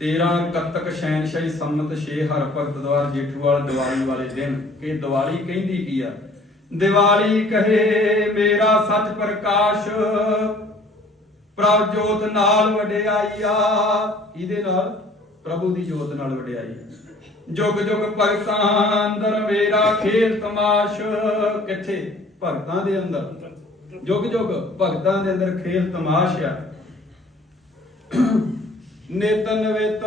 13 ਕੱਤਕ ਸ਼ੈਨਸ਼ਾਹੀ ਸੰਮਤ 6 ਹਰ ਦਵਾਰ ਜੇਠੂਵਾਲ ਦੀਵਾਲੀ ਵਾਲੇ ਦਿਨ। ਕਿ ਦੀਵਾਲੀ ਕਹਿੰਦੀ ਕੀ ਆ? ਦੀਵਾਲੀ ਕਹੇ, ਮੇਰਾ ਸੱਚ ਪ੍ਰਕਾਸ਼, ਪ੍ਰਭ ਜੋਤ ਨਾਲ ਵਡਿਆਈਆ। ਇਹਦੇ ਨਾਲ? ਪ੍ਰਭੂ ਦੀ ਜੋਤ ਨਾਲ ਵਡਿਆਈ। ਜੁਗ ਜੁਗ ਭਗਤਾਂ ਅੰਦਰ ਮੇਰਾ ਖੇਲ ਤਮਾਸ਼। ਕਿੱਥੇ? ਭਗਤਾਂ ਦੇ ਅੰਦਰ। ਜੁਗ ਜੁਗ ਭਗਤਾਂ ਦੇ ਅੰਦਰ ਖੇਲ ਤਮਾਸ਼ ਆ। ਨਿਤ ਨਵੇਤ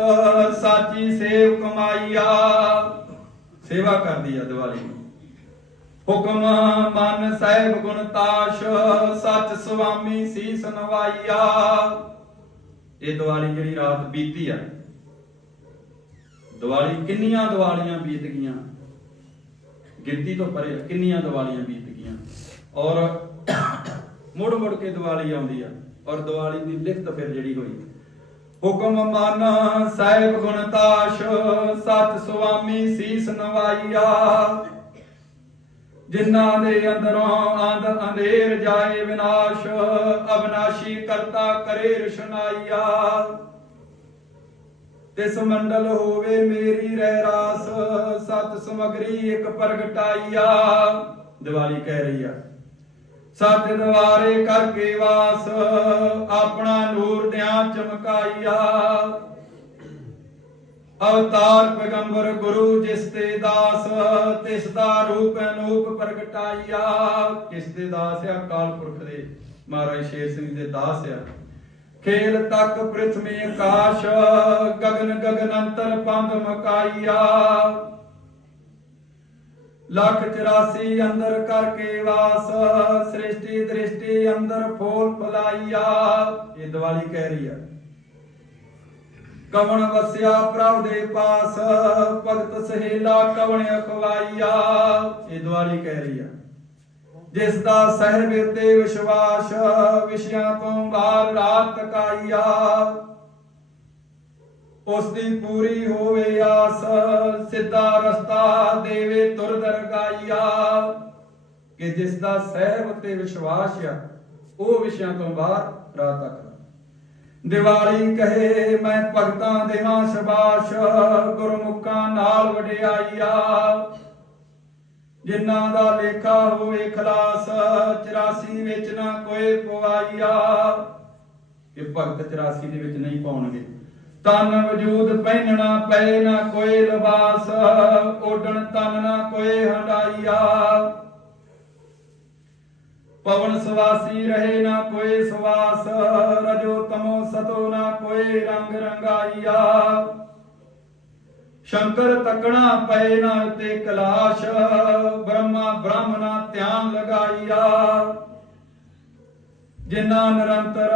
ਸਾਚੀ ਸੇਵ ਕਮਾਈਆ ਸੇਵਾ ਕਰਦੀ ਆ ਦੀਵਾਲੀ ਨੂੰ। ਹੁਕਮ ਮਨ ਸਾਹਿਬ ਗੁਣ ਤਾਸ਼, ਸੱਚ ਸੁਆਮੀ ਸੀਸ ਨਵਾਈਆ ਇਹ ਦੀਵਾਲੀ ਜਿਹੜੀ ਰਾਤ ਬੀਤੀ ਆ, ਦੀਵਾਲੀ ਕਿੰਨੀਆਂ ਦੀਵਾਲੀਆਂ ਬੀਤ ਗਈਆਂ? ਗਿਣਤੀ ਤੋਂ ਪਰੇ ਕਿੰਨੀਆਂ ਦੀਵਾਲੀਆਂ ਬੀਤ ਗਈਆਂ? ਔਰ ਮੁੜ ਮੁੜ ਕੇ ਦੀਵਾਲੀ ਆਉਂਦੀ ਆ, ਔਰ ਦੀਵਾਲੀ ਦੀ ਲਿਖਤ ਫਿਰ ਜਿਹੜੀ ਹੋਈ ਹੁਕਮ ਮਨ ਸਾਹਿਬ ਗੁਣ ਤਾਸ਼, ਸਤ ਸੁਆਮੀ ਸੀਸ ਨਵਾਈਆ ਜਿਨ੍ਹਾਂ ਦੇ ਅੰਦਰੋਂ ਅੰਧ ਅੰਧੇਰ ਜਾਏ ਵਿਨਾਸ਼ ਅਬਨਾਸ਼ੀ ਕਰਤਾ ਕਰੇ ਰਸ਼ਨਾਈਆ ਤਿਸ ਮੰਡਲ ਹੋਵੇ ਮੇਰੀ ਰਹਿ ਰਾਸ, ਸਤ ਸਮਗਰੀ ਇੱਕ ਪ੍ਰਗਟਾਈਆ ਦੀਵਾਲੀ ਕਹਿ ਰਹੀ ਆ। ਸਤ ਦਵਾਰੇ ਕਰਕੇ ਵਾਸ, ਆਪਣਾ ਨੂਰ ਦਿਆਂ ਚਮਕਾਈਆ। ਅਵਤਾਰ ਪੈਗੰਬਰ ਗੁਰੂ ਜਿਸ ਤੇ ਦਾਸ, ਤਿਸ ਦਾ ਰੂਪ ਅਨੂਪ ਪ੍ਰਗਟਾਈਆ। ਕਿਸ ਦੇ ਦਾਸ ਆ? ਕਾਲ ਪੁਰਖ ਦੇ। ਮਹਾਰਾਜ ਸ਼ੇਰ ਸਿੰਘ ਦੇ ਦਾਸ ਆ। ਖੇਲ ਤੱਕ ਪ੍ਰਿਥਵੀ ਆਕਾਸ਼, ਗਗਨ ਗਗਨ ਅੰਤਰ ਪੰਧ ਮਕਾਈਆ। ਲੱਖ 84 ਅੰਦਰ ਕਰਕੇ ਵਾਸ, ਸ੍ਰਿਸ਼ਟੀ ਦ੍ਰਿਸ਼ਟੀ ਅੰਦਰ ਫੋਲ ਫਲਾਈਆ। ਇਹ ਦੀਵਾਲੀ ਕਹਿ ਰਹੀ ਆ ਕਵਣ ਵਸਿਆ ਪ੍ਰਭ ਦੇ ਪਾਸ, ਭਗਤ ਸਹੇਲਾ ਕਵਣ ਅਖਵਾਈਆ ਇਹ ਦੀਵਾਲੀ ਕਹਿ ਰਹੀ ਆ ਜਿਸ ਦਾ ਸਹਿਬ ਤੇ ਵਿਸ਼ਵਾਸ, ਵਿਸ਼ਿਆਂ ਤੋਂ ਬਾਹਰ ਰਾਤ ਤਕਾਈਆ। ਉਸ ਦੀ ਪੂਰੀ ਹੋਵੇ ਆਸ, ਸਿੱਧਾ ਰਸਤਾ ਦੇਵੇ ਤੁਰ ਦਰਗਾਈਆ ਕਿ ਜਿਸ ਦਾ ਸਹਿਬ ਤੇ ਵਿਸ਼ਵਾਸ ਆ, ਉਹ ਵਿਸ਼ਿਆਂ ਤੋਂ ਬਾਹਰ ਰਾਤ ਤੱਕ ਦੀਵਾਲੀ ਕਹੇ, ਮੈਂ ਭਗਤਾਂ ਦੇਵਾਂ ਸ਼ਬਾਸ਼, ਗੁਰਮੁਖਾਂ ਨਾਲ ਵਡਿਆਈਆ। ਜਿਨ੍ਹਾਂ ਦਾ ਲੇਖਾ ਹੋਵੇ ਖਲਾਸ 84 ਵਿੱਚ ਨਾ ਕੋਈ ਪਵਾਈਆ। ਇਹ ਭਗਤ 84 ਦੇ ਵਿੱਚ ਨਹੀਂ ਪਾਉਣਗੇ? ਤਨ ਵਜੂਦ ਪਹਿਨਣਾ ਪਏ ਨਾ ਕੋਈ ਲਿਬਾਸ, ਓਡਣ ਤਨ ਨਾ ਕੋਈ ਹੰਡਾਈਆ ਪਵਨ ਸਵਾਸੀ ਰਹੇ ਨਾ ਕੋਈ ਸਵਾਸ, ਰਜੋ ਤਮੋ ਸਤੋ ਨਾ ਕੋਈ ਰੰਗ ਰੰਗਾਈਆ। ਸ਼ੰਕਰ ਤਕਣਾ ਪਏ ਨਾ ਤੇ ਕਲਾਸ਼, ਬ੍ਰਹਮਾ ਬ੍ਰਾਹਮਣਾ ਧਿਆਨ ਲਗਾਈਆ। ਜਿਨ੍ਹਾਂ ਨਿਰੰਤਰ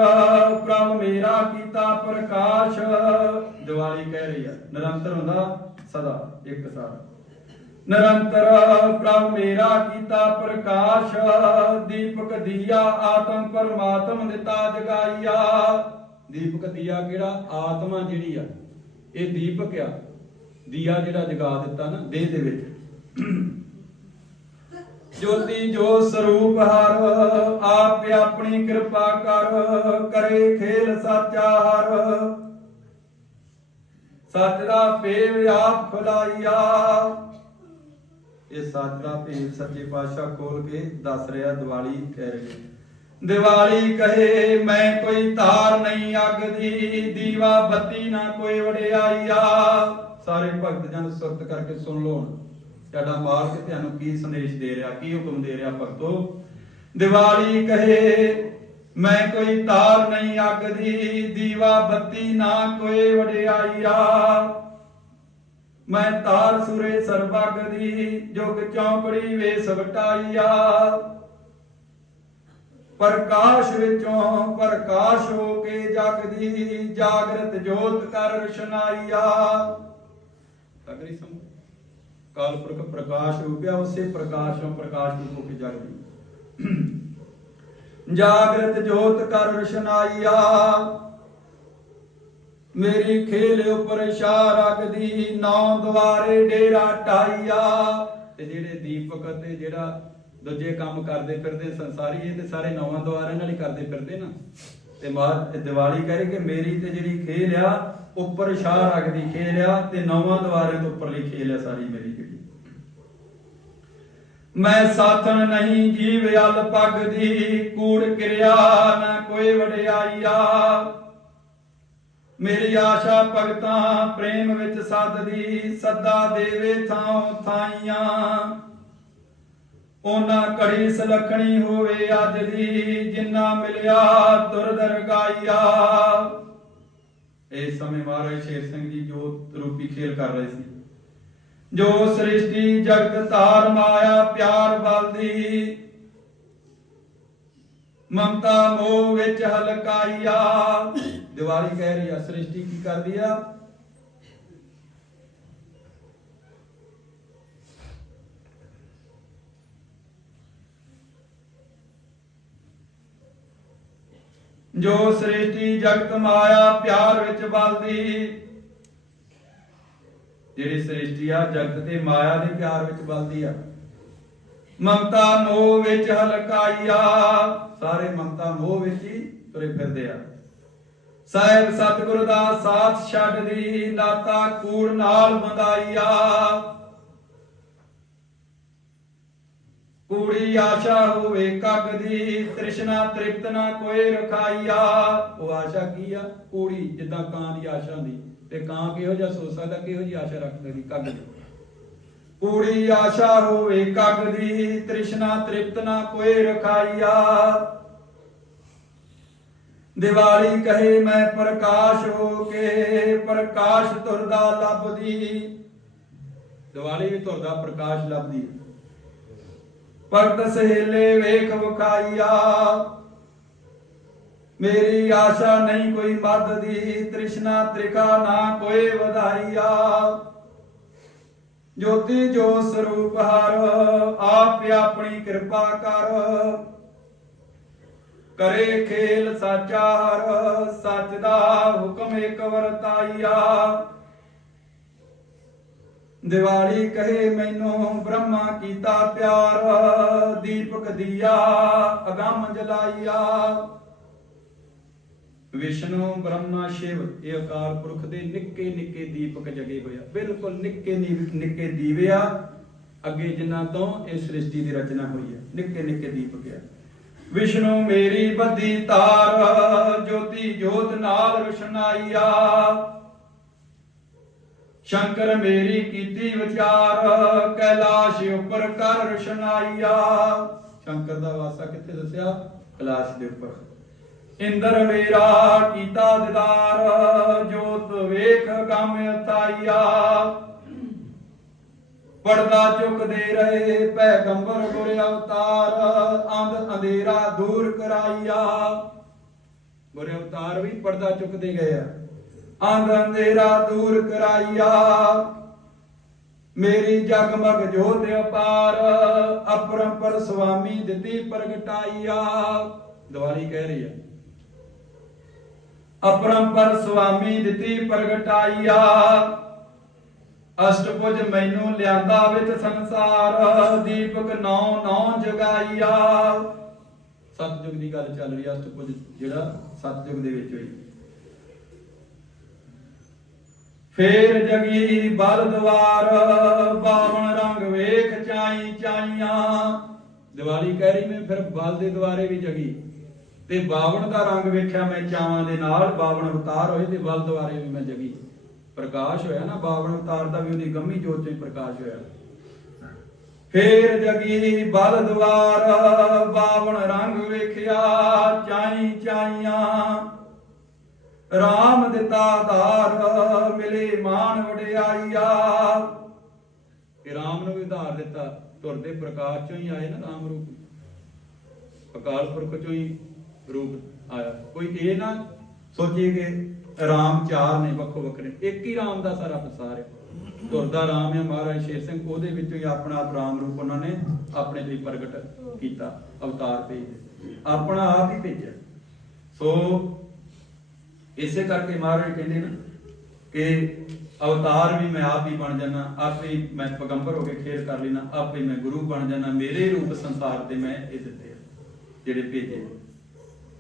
ਪ੍ਰਭ ਮੇਰਾ ਕੀਤਾ ਪ੍ਰਕਾਸ਼, ਦੀਵਾਲੀ ਕਹਿ ਰਹੀ ਆ, ਨਿਰੰਤਰ ਹੁੰਦਾ ਸਦਾ, ਇੱਕ ਸਾਰ। ਨਿਰੰਤਰ ਪ੍ਰਭ ਮੇਰਾ ਕੀਤਾ ਪ੍ਰਕਾਸ਼, ਦੀਪਕ ਦੀਆ ਆਤਮ ਪਰਮਾਤਮ ਦਿੱਤਾ ਜਗਾਈਆ। ਦੀਪਕ ਦੀਆ ਕਿਹੜਾ? ਆਤਮਾ ਜਿਹੜੀ ਆ, ਇਹ ਦੀਪਕ ਆ, ਦੀਆ ਜਿਹੜਾ ਜਗਾ ਦਿੱਤਾ ਨਾ, ਦੇਹ ਦੇ ਵਿੱਚ। ਜੋਤੀ ਜੋ ਸਰੂਪ ਹਰ, ਆਪ ਆਪਣੀ ਕਿਰਪਾ ਕਰ, ਕਰੇ ਖੇਲ ਸਾਚਾ ਹਰ। ਸੱਚ ਦਾ ਭੇਵ ਆਪ ਖੁਲਾਈਆ। ਇਹ ਸੱਚ ਦਾ ਭੇਵ ਸੱਚੇ ਪਾਤਸ਼ਾਹ ਖੋਲ ਕੇ ਦੱਸ ਰਿਹਾ, ਦੀਵਾਲੀ ਕਹਿ ਰਹੀ। ਦੀਵਾਲੀ ਕਹੇ, ਮੈਂ ਕੋਈ ਧਾਰ ਨਹੀਂ ਅੱਗ ਦੀ, ਦੀਵਾ ਬੱਤੀ ਨਾ ਕੋਈ ਵਡਿਆਈਆ। ਸਾਰੇ ਭਗਤ ਜਨ ਸੁਰਤ ਕਰਕੇ ਸੁਣ ਲੋ ਤੁਹਾਡਾ ਮਾਲਕ ਤੁਹਾਨੂੰ ਕੀ ਸੰਦੇਸ਼ ਦੇ ਰਿਹਾ, ਕੀ ਹੁਕਮ ਦੇ ਰਿਹਾ ਭਗਤੋ? ਦੀਵਾਲੀ ਕਹੇ, ਮੈਂ ਕੋਈ ਤਾਰ ਨਹੀਂ ਅੱਗ ਦੀ ਦੀਵਾ ਬੱਤੀ ਨਾ ਕੋਈ ਵਡਿਆਈਆ। ਮੈਂ ਤਾਰ ਸੁਰੇ ਸਰਬੱਗ ਦੀ ਜੁਗ ਚੌਂਕੜੀ ਵੇਸ ਵਟਾਈਆ ਪ੍ਰਕਾਸ਼ ਵਿੱਚੋਂ ਪ੍ਰਕਾਸ਼ ਹੋ ਕੇ ਜਗ ਦੀ ਜਾਗਰਤ ਜੋਤ ਕਰ ਰਸ਼ਨਾਈਆ। ਅਗਰੀ ਸਮ ਕਾਲਪੁਰਖ ਪ੍ਰਕਾਸ਼ ਰੂਪਿਆ, ਉਸੇ ਪ੍ਰਕਾਸ਼ੋਂ ਪ੍ਰਕਾਸ਼ ਰੂਪ ਹੋ ਕੇ ਜਗਦੀ। ਜਾਗਰਤ ਜੋਤ ਮੇਰੀ ਖੇਲ ਉਪਰ ਸ਼ਾ ਰਗਦੀ ਨੌ ਦੁਆਰੇ ਡੇਰਾ ਟਾਈਆ ਤੇ ਜਿਹੜੇ ਦੀਪਕ ਤੇ ਜਿਹੜਾ ਦੂਜੇ ਕੰਮ ਕਰਦੇ ਫਿਰਦੇ ਸੰਸਾਰੀ, ਇਹ ਤੇ ਸਾਰੇ ਨੌਵਾਂ ਦੁਆਰਿਆਂ ਨਾਲ ਹੀ ਕਰਦੇ ਫਿਰਦੇ ਨਾ। ਤੇ ਮਾਰ ਦੀਵਾਲੀ ਕਹੇ ਕਿ ਮੇਰੀ ਤੇ ਜਿਹੜੀ ਖੇਲ ਆ, ਉੱਪਰ ਸ਼ਾਹ ਰੱਖਦੀ ਖੇਲ ਆ, ਤੇ ਨੌਵਾਂ ਦੁਆਰੇ ਤੋਂ ਉੱਪਰਲੀ ਖੇਲ ਆ ਸਾਰੀ ਮੇਰੀ। ਮੈਂ ਸਾਥਣ ਨਹੀਂ ਜੀਵ ਅਲ ਪੱਗ ਦੀ, ਕੂੜ ਕਿਰਿਆ ਨਾ ਕੋਈ ਵਡਿਆਈਆ। ਮੇਰੀ ਆਸ਼ਾ ਭਗਤਾਂ, ਪ੍ਰੇਮ ਵਿੱਚ ਸੱਦਦੀ ਸੱਦਾ ਦੇਵੇ ਥਾਂ ਥਾਈਆਂ। ਉਹਨਾਂ ਕੜੀ ਸਲਖਣੀ ਹੋਵੇ ਅੱਜ ਦੀ, ਜਿੰਨਾ ਮਿਲਿਆ ਤੁਰ ਗਾਈਆ ਇਸ ਸਮੇਂ ਮਹਾਰਾਜ ਸ਼ੇਰ ਸਿੰਘ ਜੀ ਜੋਤ ਰੂਪੀ ਖੇਲ ਕਰ ਰਹੇ ਸੀ। ਜੋ ਸ੍ਰਿਸ਼ਟੀ ਜਗਤ ਧਾਰ ਮਾਇਆ ਪਿਆਰ ਬਲਦੀ। ਮਮਤਾ ਮੋਹ ਵਿੱਚ ਹਲਕਾਈਆ। ਦੀਵਾਲੀ ਕਹਿ ਰਹੀ ਆ, ਸ੍ਰਿਸ਼ਟੀ ਕੀ ਕਰਦੀ ਆ? ਜੋ ਸ੍ਰਿਸ਼ਟੀ ਜਗਤ ਮਾਇਆ ਪਿਆਰ ਵਿੱਚ ਬਲਦੀ। ਜਿਹੜੀ ਸ੍ਰਿਸ਼ਟੀ ਆ, ਜਗਤ ਤੇ ਮਾਇਆ ਦੇ ਪਿਆਰ ਵਿੱਚ ਬਲਦੀ ਆ। ਮਮਤਾ ਮੋਹ ਵਿੱਚ ਹਲਕਾਈਆ। ਸਾਰੇ ਮਮਤਾ ਮੋਹ ਵਿੱਚ ਹੀ ਤੁਰੇ ਫਿਰਦੇ ਆ। ਸਾਹਿਬ ਸਤਿਗੁਰ ਦਾ ਸਾਥ ਛੱਡਦੀ, ਨਾਤਾ ਕੂੜ ਨਾਲ ਬੰਦਾਈਆ ਕੂੜੀ ਆਸ਼ਾ ਹੋਵੇ ਕੱਗ ਤ੍ਰਿਸ਼ਨਾ ਤ੍ਰਿਪਤ ਨਾ ਕੋਈ ਰਖਾਈਆ। ਉਹ ਆਸ਼ਾ ਕੀ ਆ? ਕੂੜੀ, ਜਿੱਦਾਂ ਕਾਂ ਦੀ ਆਸ਼ਾ ਦੀ ਤੇ ਕਾਂ ਕਿਹੋ ਜਿਹਾ ਸੋਚ ਸਕਦਾ, ਕਿਹੋ ਜੀ ਆਸ਼ਾ ਰੱਖ ਸਕਦੀ ਕੱਗ ਦੀ? ਕੂੜੀ ਆਸ਼ਾ ਹੋਵੇ ਕੱਗ ਦੀ, ਤ੍ਰਿਸ਼ਨਾ ਤ੍ਰਿਪਤ ਨਾ ਕੋਈ ਰਖਾਈਆ। ਦੀਵਾਲੀ ਕਹੇ ਮੈਂ ਪ੍ਰਕਾਸ਼ ਹੋ ਕੇ, ਪ੍ਰਕਾਸ਼ ਤੁਰਦਾ ਲੱਭਦੀ। ਦੀਵਾਲੀ ਵੀ ਤੁਰਦਾ, ਪ੍ਰਕਾਸ਼ ਲੱਭਦੀ। ਭਗਤ ਸਹੇਲੇ ਵੇਖ ਵਿਖਾਈਆ। ਮੇਰੀ ਆਸ਼ਾ ਨਹੀਂ ਕੋਈ ਮਦ ਦੀ, ਤ੍ਰਿਸ਼ਨਾ ਤ੍ਰਿਕਾ ਨਾ ਕੋਈ ਵਧਾਈਆ। ਜੋਤੀ ਜੋ ਸਰੂਪ ਹਰ, ਆਪ ਆਪਣੀ ਕਿਰਪਾ ਕਰ। ਕਰੇ ਖੇਲ ਸਾਚਾ ਹਰ, ਸੱਚ ਦਾ ਹੁਕਮ ਇੱਕ ਵਰਤਾਈਆ ਦੀਵਾਲੀ ਕਹੇ ਮੈਨੂੰ, ਬ੍ਰਹਮਾ ਕੀਤਾ ਪਿਆਰ, ਦੀਪਕ ਦੀਆ, ਅਗੰਮ ਜਲਾਈਆ ਵਿਸ਼ਨੂੰ ਬ੍ਰਹਮਾ ਸ਼ਿਵ, ਇਹ ਅਕਾਲ ਪੁਰਖ ਦੇ ਨਿੱਕੇ ਨਿੱਕੇ ਦੀਪਕ ਜਗੇ ਹੋਇਆ। ਬਿਲਕੁਲ ਨਿੱਕੇ ਨਿੱਕੇ ਦੀਵੇ ਅੱਗੇ ਜਿਨ੍ਹਾਂ ਤੋਂ ਇਹ ਸ੍ਰਿਸ਼ਟੀ ਦੀ ਰਚਨਾ ਹੋਈ ਹੈ। ਨਿੱਕੇ ਨਿੱਕੇ ਦੀਪਕ ਆ। ਵਿਸ਼ਨੂੰ ਮੇਰੀ ਬੱਦੀ ਤਾਰ, ਜੋਤੀ ਜੋਤ ਨਾਲ ਰੁਸ਼ਨਾਈਆ। ਸ਼ੰਕਰ ਮੇਰੀ ਕੀਤੀ ਵਿਚਾਰ, ਕੈਲਾਸ਼ ਉੱਪਰ ਕਰ ਰੁਸ਼ਨਾਈਆ। ਸ਼ੰਕਰ ਦਾ ਵਾਸਾ ਕਿੱਥੇ ਦੱਸਿਆ? ਕੈਲਾਸ਼ ਦੇ ਉੱਪਰ। ਇੰਦਰ ਮੇਰਾ ਕੀਤਾ ਦਿਦਾਰ, ਜੋਤ ਵੇਖ ਗਮ ਅਤਾਈਆ ਪਰਦਾ ਚੁੱਕਦੇ ਰਹੇ ਪੈਗੰਬਰ ਗੁਰ ਅਵਤਾਰ, ਅੰਧ ਅੰਧੇਰਾ ਦੂਰ ਕਰਾਈਆ। ਗੁਰ ਅਵਤਾਰ ਵੀ ਪਰਦਾ ਚੁੱਕਦੇ ਗਏ ਆ। ਅੰਧ ਅੰਧੇਰਾ ਦੂਰ ਕਰਾਈਆ। ਮੇਰੀ ਜਗਮਗ ਜੋਤ ਅਪਾਰ, ਅਪਰੰਪਰ ਸੁਆਮੀ ਦਿੱਤੀ ਪ੍ਰਗਟਾਈਆ। ਦੀਵਾਲੀ ਕਹਿ ਰਹੀ ਆ। ਅਪਰੰਪਰ ਸੁਆਮੀ ਦਿੱਤੀ ਪ੍ਰਗਟਾਈਆ ਅਸ਼ਟਭੁਜ ਮੈਨੂੰ ਲਿਆਂਦਾ ਵਿੱਚ ਸੰਸਾਰ ਦੀਪਕ ਨੌ ਨੌ ਜਗਾਈਆ ਸਤਜੁਗ ਦੀ ਗੱਲ ਚੱਲ ਰਹੀ ਹੈ ਅਸ਼ਟਭੁਜ ਜਿਹੜਾ ਸਤਜੁਗ ਦੇ ਵਿੱਚ ਹੋਈ ਫੇਰ ਜਗੀ ਬਲ ਦਵਾਰ ਬਾਵਨ ਰੰਗ ਵੇਖ ਚਾਈ ਚਾਈਆਂ ਦੀਵਾਲੀ ਕਹਿ ਰਹੀ ਮੈਂ ਫਿਰ ਬਲ ਦੇ ਦੁਆਰੇ ਵੀ ਜਗੀ ਤੇ ਬਾਵਨ ਦਾ ਰੰਗ ਵੇਖਿਆ ਮੈਂ ਚਾਵਾਂ ਦੇ ਨਾਲ, ਬਾਵਣ ਅਵਤਾਰ ਹੋਏ ਤੇ ਬਲ ਦੁਆਰੇ ਵੀ ਮੈਂ ਜਗੀ। ਪ੍ਰਕਾਸ਼ ਹੋਇਆ ਨਾ ਬਾਵਨ ਅਵਤਾਰ ਦਾ ਵੀ ਉਹਦੀ ਗੰਮੀ ਜੋਤ ਚ ਪ੍ਰਕਾਸ਼ ਹੋਇਆ। ਫੇਰ ਜਗੀ ਬਲ ਦੁਆਰ ਬਾਵਨ ਰੰਗ ਵੇਖਿਆ, ਚਾਈ ਚਾਈਆਂ। ਰਾਮ ਦਿੱਤਾ ਧਾਰ ਮਿਲੇ ਮਾਨ ਵਡਿਆਈਆ। ਕਿ ਰਾਮ ਨੂੰ ਵੀ ਧਾਰ ਦਿੱਤਾ ਤੁਰਦੇ ਪ੍ਰਕਾਸ਼ ਚੋਂ ਹੀ ਆਏ ਨਾ ਰਾਮ ਰੂਪ। ਅਕਾਲ ਪੁਰਖ ਚੋਂ ਹੀ ਰੂਪ ਆਇਆ। ਕੋਈ ਇਹ ਨਾ ਸੋਚੀਏ ਕਿ ਰਾਮ ਚਾਰ ਨੇ ਵੱਖੋ ਵੱਖਰੇ। ਇੱਕ ਹੀ ਰਾਮ ਦਾ ਸਾਰਾ ਪ੍ਰਸਾਰ ਹੈ। ਤੁਰਦਾ ਰਾਮ ਹੈ, ਮਹਾਰਾਜ ਸ਼ੇਰ ਸਿੰਘ, ਉਹਦੇ ਵਿੱਚੋਂ ਹੀ ਆਪਣਾ ਆਪ ਰਾਮ ਰੂਪ ਉਹਨਾਂ ਨੇ ਆਪਣੇ ਲਈ ਪ੍ਰਗਟ ਕੀਤਾ, ਅਵਤਾਰ ਭੇਜੇ ਆਪਣਾ ਆਪ ਹੀ ਭੇਜਿਆ। ਸੋ ਇਸੇ ਕਰਕੇ ਮਹਾਰਾਜ ਕਹਿੰਦੇ ਨਾ ਕਿ ਅਵਤਾਰ ਵੀ ਮੈਂ ਆਪ ਹੀ ਬਣ ਜਾਣਾ ਆਪੇ ਮੈਂ ਪੈਗੰਬਰ ਹੋ ਕੇ ਖੇਰ ਕਰ ਲੈਣਾ ਆਪੇ ਹੀ ਮੈਂ ਗੁਰੂ ਬਣ ਜਾਣਾ ਮੇਰੇ ਰੂਪ ਸੰਸਾਰ ਤੇ ਮੈਂ ਇਹ ਦਿੱਤੇ ਜਿਹੜੇ ਭੇਜੇ।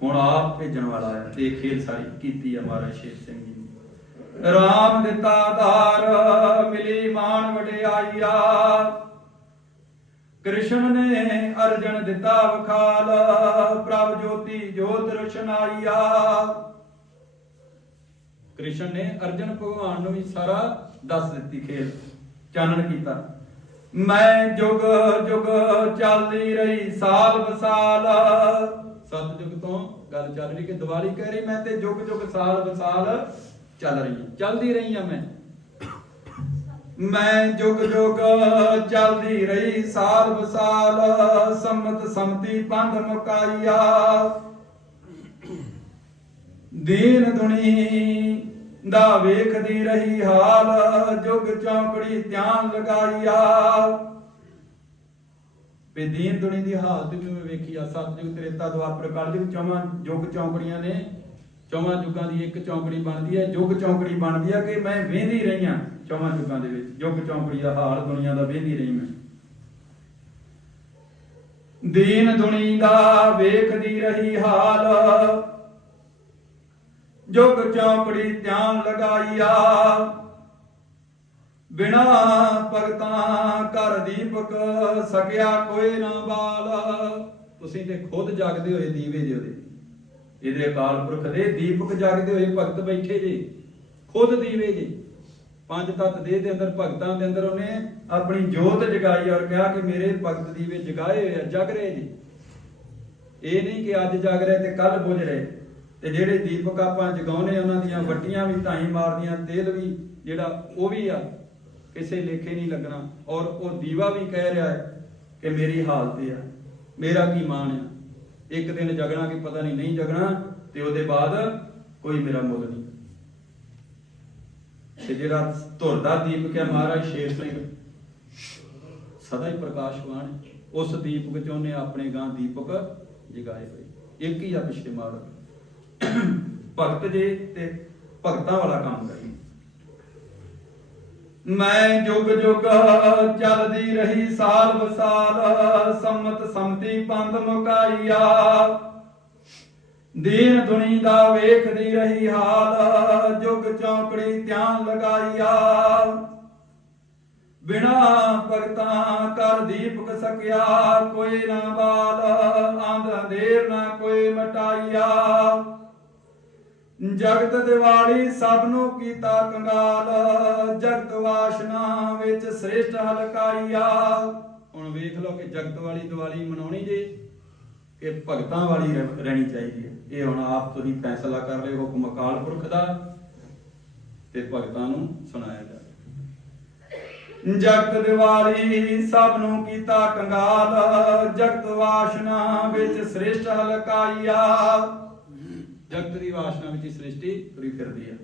ਹੁਣ ਆਪ ਭੇਜਣ ਵਾਲਾ ਹੈ ਤੇ ਖੇਲ ਸਾਰੀ ਕੀਤੀ ਆ ਮਹਾਰਾਜ ਸ਼ੇਰ ਸਿੰਘ ਜੀ ਨੇ। ਰਾਮ ਦਿੱਤਾ ਧਾਰ ਮਿਲੀ ਮਾਨ ਵਡਿਆਈਆ। ਕ੍ਰਿਸ਼ਨ ਨੇ ਅਰਜਨ ਦਿੱਤਾ ਵਖਾਲ, ਪ੍ਰਭ ਜੋਤੀ ਜੋਤ ਰੁਸ਼ਨਾਈਆ। ਕ੍ਰਿਸ਼ਨ ਨੇ ਅਰਜਨ ਭਗਵਾਨ ਨੂੰ ਵੀ ਸਾਰਾ ਦੱਸ ਦਿੱਤੀ ਖੇਲ ਚਾਨਣ ਕੀਤਾ। ਮੈਂ ਜੁਗ ਜੁਗ ਚੱਲਦੀ ਰਹੀ, ਸਾਲ ਬਸਾਲ। ਸਤ ਤੋਂ ਗੱਲ ਚੱਲ ਰਹੀ ਕਿ ਦੀਵਾਲੀ ਕਹਿ ਰਹੀ ਮੈਂ ਤੇ ਜੁਗ ਜੁਗ ਸਾਲ ਬਸਾਲ ਚੱਲ ਰਹੀ ਚੱਲਦੀ ਰਹੀ ਹਾਂ ਮੈਂ। ਮੈਂ ਜੁਗ ਜੁਗ ਚੱਲਦੀ ਰਹੀ, ਸਾਲ ਬਸਾਲ ਸੰਮਤ ਸੰਮਤੀ ਪੰਧ ਮੁਕਾਈਆ ਦੀਨ ਦੁਨੀ ਦਾ ਵੇਖਦੀ ਰਹੀ ਹਾਲ, ਜੁਗ ਚੌਂਕੜੀ ਧਿਆਨ ਲਗਾਈਆ ਵੀ ਦੀਨ ਦੁਨੀ ਦੀ ਹਾਲਤ ਵੀ ਮੈਂ ਵੇਖੀ ਆ ਸਤਜੁਗ ਤ੍ਰੇਤਾ ਦੁਆਪਰ ਕਲਯੁਗ ਚੌਵਾਂ ਜੁਗ ਚੌਂਕੜੀਆਂ ਨੇ। ਚੌਵਾਂ ਯੁੱਗਾਂ ਦੀ ਇੱਕ ਚੌਂਕੜੀ ਬਣਦੀ ਹੈ ਜੁਗ ਚੌਂਕੜੀ ਬਣਦੀ ਹੈ ਕਿ ਮੈਂ ਵੇਂਦੀ ਰਹੀ ਹਾਂ ਚੌਵਾਂ ਯੁੱਗਾਂ ਦੇ ਵਿੱਚ। ਜੁਗ ਚੌਂਕੜੀ ਦਾ ਹਾਲ ਦੁਨੀਆ ਦਾ ਵੇਂਦੀ ਰਹੀ ਮੈਂ। ਦੀਨ ਦੁਨੀ ਦਾ ਵੇਖਦੀ ਰਹੀ ਹਾਲ। ਜੁਗ ਚੌਂਕੜੀ ਧਿਆਨ ਲਗਾਈਆ ਬਿਨਾ ਭਗਤਾਂ ਕਰ ਦੀਪਕ ਸਕਿਆ ਕੋਈ ਨਾ ਬਾਲ। ਤੁਸੀਂ ਤੇ ਖੁਦ ਜਾਗਦੇ ਹੋਏ ਦੀਵੇ ਜੀ ਉਹਦੇ। ਇਹਦੇ ਅਕਾਲ ਪੁਰਖ ਦੇ ਦੀਪਕ ਜਾਗਦੇ ਹੋਏ ਭਗਤ ਬੈਠੇ ਜੀ। ਖੁਦ ਦੀਵੇ ਜੀ। ਪੰਜ ਤੱਤ ਦੇ ਦੇ ਅੰਦਰ ਭਗਤਾਂ ਦੇ ਅੰਦਰ ਉਹਨੇ ਆਪਣੀ ਜੋਤ ਜਗਾਈ ਔਰ ਕਿਹਾ ਕਿ ਮੇਰੇ ਭਗਤ ਦੀਵੇ ਜਗਾਏ ਹੋਏ ਆ, ਜਗ ਰਹੇ ਜੀ। ਇਹ ਨਹੀਂ ਕਿ ਅੱਜ ਜਗ ਰਹੇ ਤੇ ਕੱਲ ਬੁਝ ਰਹੇ। ਤੇ ਜਿਹੜੇ ਦੀਪਕ ਆਪਾਂ ਜਗਾਉਨੇ ਉਹਨਾਂ ਦੀਆਂ ਵੱਟੀਆਂ ਵੀ ਤਾਈ ਮਾਰਦੀਆਂ, ਤੇਲ ਵੀ ਜਿਹੜਾ ਉਹ ਵੀ ਆ ਕਿਸੇ ਲੇਖੇ ਨਹੀਂ ਲੱਗਣਾ। ਔਰ ਉਹ ਦੀਵਾ ਵੀ ਕਹਿ ਰਿਹਾ ਹੈ ਕਿ ਮੇਰੀ ਹਾਲਤ ਇਹ ਆ, ਮੇਰਾ ਕੀ ਮਾਣ ਆ? ਇੱਕ ਦਿਨ ਜਗਣਾ ਕਿ ਪਤਾ ਨਹੀਂ ਨਹੀਂ ਜਗਣਾ ਤੇ ਉਹਦੇ ਬਾਅਦ ਕੋਈ ਮੇਰਾ ਮੁੱਲ ਨਹੀਂ। ਤੇ ਜਿਹੜਾ ਧੁਰ ਦਾ ਦੀਪਕ ਹੈ ਮਹਾਰਾਜ ਸ਼ੇਰ ਸਿੰਘ, ਸਦਾ ਹੀ ਪ੍ਰਕਾਸ਼ਵਾਨ ਉਸ ਦੀਪਕ ਚ ਉਹਨੇ ਆਪਣੇ ਗਾਂ ਦੀਪਕ ਜਗਾਏ ਹੋਏ। ਇੱਕ ਹੀ ਆ ਪਿਛਲੇ ਮਾਰ ਭਗਤ ਜੇ ਤੇ ਭਗਤਾਂ ਵਾਲਾ ਕੰਮ ਕਰੀ। ਮੈਂ ਜੁਗ ਜੁਗ ਚੱਲਦੀ ਰਹੀ ਸਾਲ ਬਸਾਲ ਸੰਮਤ ਸੰਮਤੀ ਪੰਧ ਮੁਕਾਈਆ ਦੀਨ ਦੁਨੀ ਦਾ ਵੇਖਦੀ ਰਹੀ ਹਾਲ, ਜੁਗ ਚੌਂਕੜੀ ਧਿਆਨ ਲਗਾਈਆ ਬਿਨਾ ਭਗਤਾਂ ਕਰ ਦੀਪਕ ਸਕਿਆ, ਕੋਈ ਨਾ ਬਾਲ ਆਂਧ ਅੰਧੇਰ ਨਾ ਕੋਈ ਮਟਾਈਆ ਜਗਤ ਦਿਵਾਲੀ ਸਭ ਨੂੰ ਕੀਤਾ ਕੰਗਾਲ, ਜਗਤ ਵਾਸ਼ਨਾ ਵਿੱਚ ਸ੍ਰੇਸ਼ਟ ਹਲਕਾਈਆ ਹੁਣ ਵੇਖ ਲਓ ਕਿ ਜਗਤ ਵਾਲੀ ਦੀਵਾਲੀ ਮਨਾਉਣੀ ਜੇ, ਕਿ ਭਗਤਾਂ ਵਾਲੀ ਰਹਿਣੀ ਚਾਹੀਦੀ ਹੈ। ਇਹ ਹੁਣ ਆਪ ਤੁਸੀਂ ਫੈਸਲਾ ਕਰ ਰਹੇ ਹੁਕਮ ਅਕਾਲ ਪੁਰਖ ਦਾ, ਤੇ ਭਗਤਾਂ ਨੂੰ ਸੁਣਾਇਆ ਜਾ ਰਿਹਾ ਜਗਤ ਦਿਵਾਲੀ ਸਭ ਨੂੰ ਕੀਤਾ ਕੰਗਾਲ, ਜਗਤ ਵਾਸ਼ਨਾ ਵਿੱਚ ਸ੍ਰੇਸ਼ਟ ਹਲਕਾਈਆ ਜਗਤ ਦੀ ਵਾਸ਼ਨਾ ਵਿੱਚ ਸ੍ਰਿਸ਼ਟੀ ਤੁਰੀ ਫਿਰਦੀ ਹੈ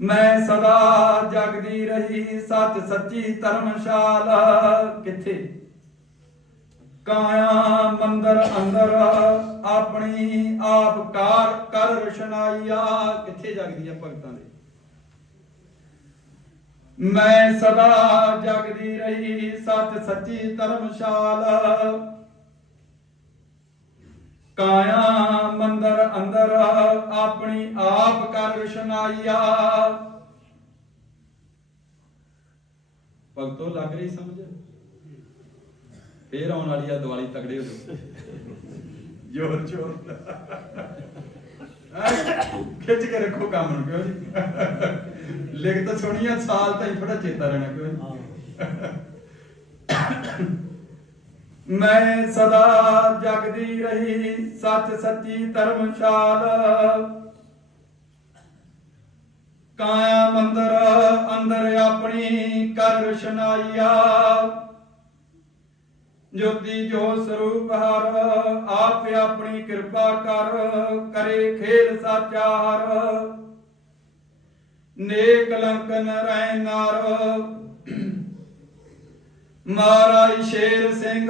ਮੈਂ ਸਦਾ ਜਗਦੀ ਰਹੀ, ਸੱਚ ਸੱਚੀ ਧਰਮਸ਼ਾਲ। ਕਿੱਥੇ? ਕਾਇਆ ਮੰਦਰ ਅੰਦਰ, ਆਪਣੀ ਆਪ ਕਾਰ ਕਰ ਰਸ਼ਨਾਈਆ। ਕਿੱਥੇ ਜਗਦੀ ਆ ਭਗਤਾਂ ਦੇ? ਮੈਂ ਸਦਾ ਜਗਦੀ ਰਹੀ, ਸੱਚ ਸੱਚੀ ਧਰਮਸ਼ਾਲ। ਕਾਇਆ ਮੰਦਰ ਅੰਦਰ ਆਪਣੀ ਆਪ ਕਰ ਰਸ਼ਨਾਈਆ ਭਗਤੋ ਲੱਗ ਰਹੀ ਸਮਝ? ਫੇਰ ਆਉਣ ਵਾਲੀ ਆ ਦੀਵਾਲੀ ਤਗੜੇ ਹੋ ਜਾਓ। ਜੋਰ ਜੋਰ। ਖਿੱਚ ਕੇ ਰੱਖੋ ਕੰਮ ਨੂੰ ਕਿਉਂ ਜੀ? ਲਿਖ ਤਾਂ ਸੁਣੀਆ ਸਾਲ ਤਾਂ ਹੀ ਥੋੜਾ ਚੇਤਾ ਰਹਿਣਾ ਕਿਉਂ ਜੀ? ਮੈਂ ਸਦਾ ਜਗਦੀ ਰਹੀ, ਸੱਚ ਸੱਚੀ ਧਰਮਸ਼ਾਲ। ਕਾਇਆ ਮੰਦਰ ਅੰਦਰ ਆਪਣੀ ਕਰ ਰਸ਼ਨਾਈਆ ਜੋਤੀ ਜੋ ਸਰੂਪ ਹਰ, ਆਪ ਆਪਣੀ ਕਿਰਪਾ ਕਰ, ਕਰੇ ਖੇਲ ਸਾਚਾ ਹਰ ਨੇਕ ਕਲੰਕ ਨਰੈ ਨਾਰ ਮਹਾਰਾਜ ਸ਼ੇਰ ਸਿੰਘ,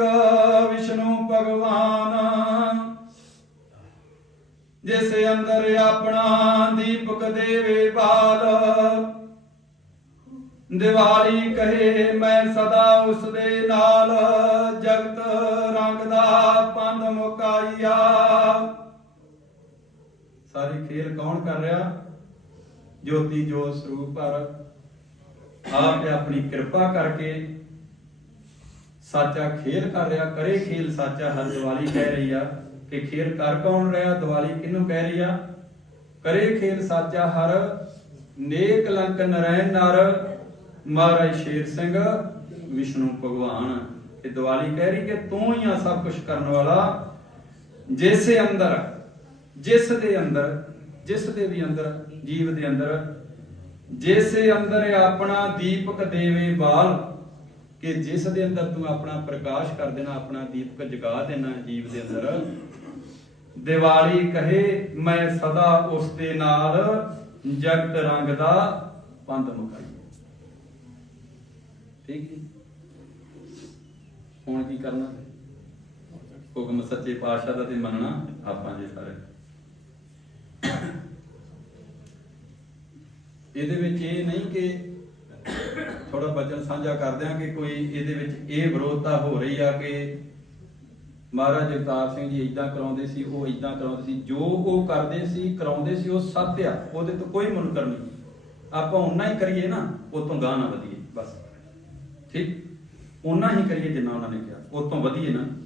ਵਿਸ਼ਨੂੰ ਭਗਵਾਨ। ਜਿਸ ਅੰਦਰ ਆਪਣਾ ਦੀਪਕ ਦੇਵੇ ਬਾਲ, ਦੀਵਾਲੀ ਕਹੇ ਮੈਂ ਸਦਾ ਉਸ ਦੇ ਨਾਲ। ਜਗਤ ਰੰਗ ਦਾ ਪੰਧ ਮੁਕਾਈਆ ਸਾਰੀ ਖੇਲ ਕੌਣ ਕਰ ਰਿਹਾ? ਜੋਤੀ ਜੋਤ ਸਰੂਪ ਪਰ। ਆਪ ਆਪਣੀ ਕਿਰਪਾ ਕਰਕੇ ਸਾਚਾ ਖੇਲ ਕਰ ਰਿਹਾ, ਕਰੇ ਖੇਲ ਸਾਚਾ, ਹਰ ਦੀਵਾਲੀ ਕਹਿ ਰਹੀ ਆ ਕਿ ਖੇਲ ਕਰ ਕੌਣ ਰਿਹਾ, ਦੀਵਾਲੀ ਕਿਹਨੂੰ ਕਹਿ ਰਹੀ ਆ? ਕਰੇ ਖੇਲ ਸਾਚਾ, ਹਰ ਨੇਕ ਲੰਕ ਨਰੈਣ ਨਰ, ਮਹਾਰਾਜ ਸ਼ੇਰ ਸਿੰਘ, ਵਿਸ਼ਨੂੰ ਭਗਵਾਨ। ਤੇ ਦੀਵਾਲੀ ਕਹਿ ਰਹੀ ਕਿ ਤੂੰ ਹੀ ਆ ਸਭ ਕੁਝ ਕਰਨ ਵਾਲਾ, ਜਿਸ ਅੰਦਰ, ਜਿਸ ਦੇ ਅੰਦਰ, ਜਿਸ ਦੇ ਵੀ ਅੰਦਰ, ਜੀਵ ਦੇ ਅੰਦਰ, ਜਿਸ ਅੰਦਰ ਆਪਣਾ ਦੀਪਕ ਦੇਵੇ ਬਾਲ ਕਿ ਜਿਸ ਦੇ ਅੰਦਰ ਤੂੰ ਆਪਣਾ ਪ੍ਰਕਾਸ਼ ਕਰ ਦੇਣਾ, ਆਪਣਾ ਦੀਪਕ ਜਗਾ ਦੇਣਾ ਜੀਵ ਦੇ ਅੰਦਰ, ਦੀਵਾਲੀ ਕਹੇ, ਮੈਂ ਸਦਾ ਉਸ ਦੇ ਨਾਲ ਜਗਤ ਰੰਗ ਦਾ ਪੰਧ ਮੁਕਾਈ। ਠੀਕ ਹੈ ਹੁਣ ਕੀ ਕਰਨਾ? ਹੁਕਮ ਸੱਚੇ ਪਾਤਸ਼ਾਹ ਦਾ ਤੇ ਮੰਨਣਾ ਆਪਾਂ ਜੇ ਸਾਰੇ। ਇਹਦੇ ਵਿੱਚ ਇਹ ਨਹੀਂ ਕਿ ਥੋੜਾ ਬਚਨ ਸਾਂਝਾ ਕਰਦੇ ਹਾਂ ਕਿ ਕੋਈ ਇਹਦੇ ਵਿੱਚ ਇਹ ਵਿਰੋਧਤਾ ਹੋ ਰਹੀ ਆ ਕਿ ਮਹਾਰਾਜ ਜਗਤਾਰ ਸਿੰਘ ਜੀ ਇਦਾਂ ਕਰਾਉਂਦੇ ਸੀ, ਉਹ ਇਦਾਂ ਕਰਾਉਂਦੇ ਸੀ। ਜੋ ਉਹ ਕਰਦੇ ਸੀ, ਕਰਾਉਂਦੇ ਸੀ, ਉਹ ਸੱਤ ਆ, ਉਹਦੇ ਤੋਂ ਕੋਈ ਮੁਨਕਰ ਨਹੀਂ। ਆਪਾਂ ਉਨਾ ਹੀ ਕਰੀਏ ਨਾ ਉਹ ਤੋਂ ਗਾਹ ਨਾ ਵਧੀਏ, ਬਸ। ਠੀਕ? ਉਨਾ ਹੀ ਕਰੀਏ ਜਿੰਨਾ ਉਹਨਾਂ ਨੇ ਕਿਹਾ। ਉਹ ਤੋਂ ਵਧੀਏ ਨਾ।